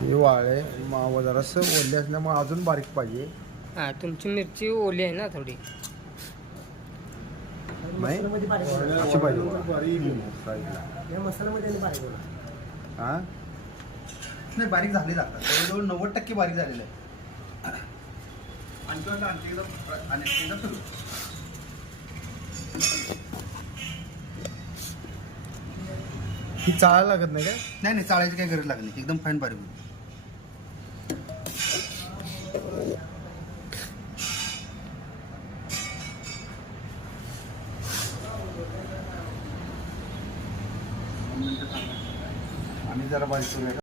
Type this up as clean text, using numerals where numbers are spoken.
हे वाळे मावा जरासं ओले असल्यामुळे अजून बारीक पाहिजे. हा तुमची मिरची ओली आहे ना थोडी. नाही अशी पाहिजे हा. नाही बारीक झाले जातात जवळजवळ 90% बारीक झालेलं आहे. आणखी एकदा सुरू. ही चाळायला लागत नाही काय? नाही नाही चाळायची काही गरज लागली एकदम फाईन बारीक होईल. आम्ही जरा बारीक करूया.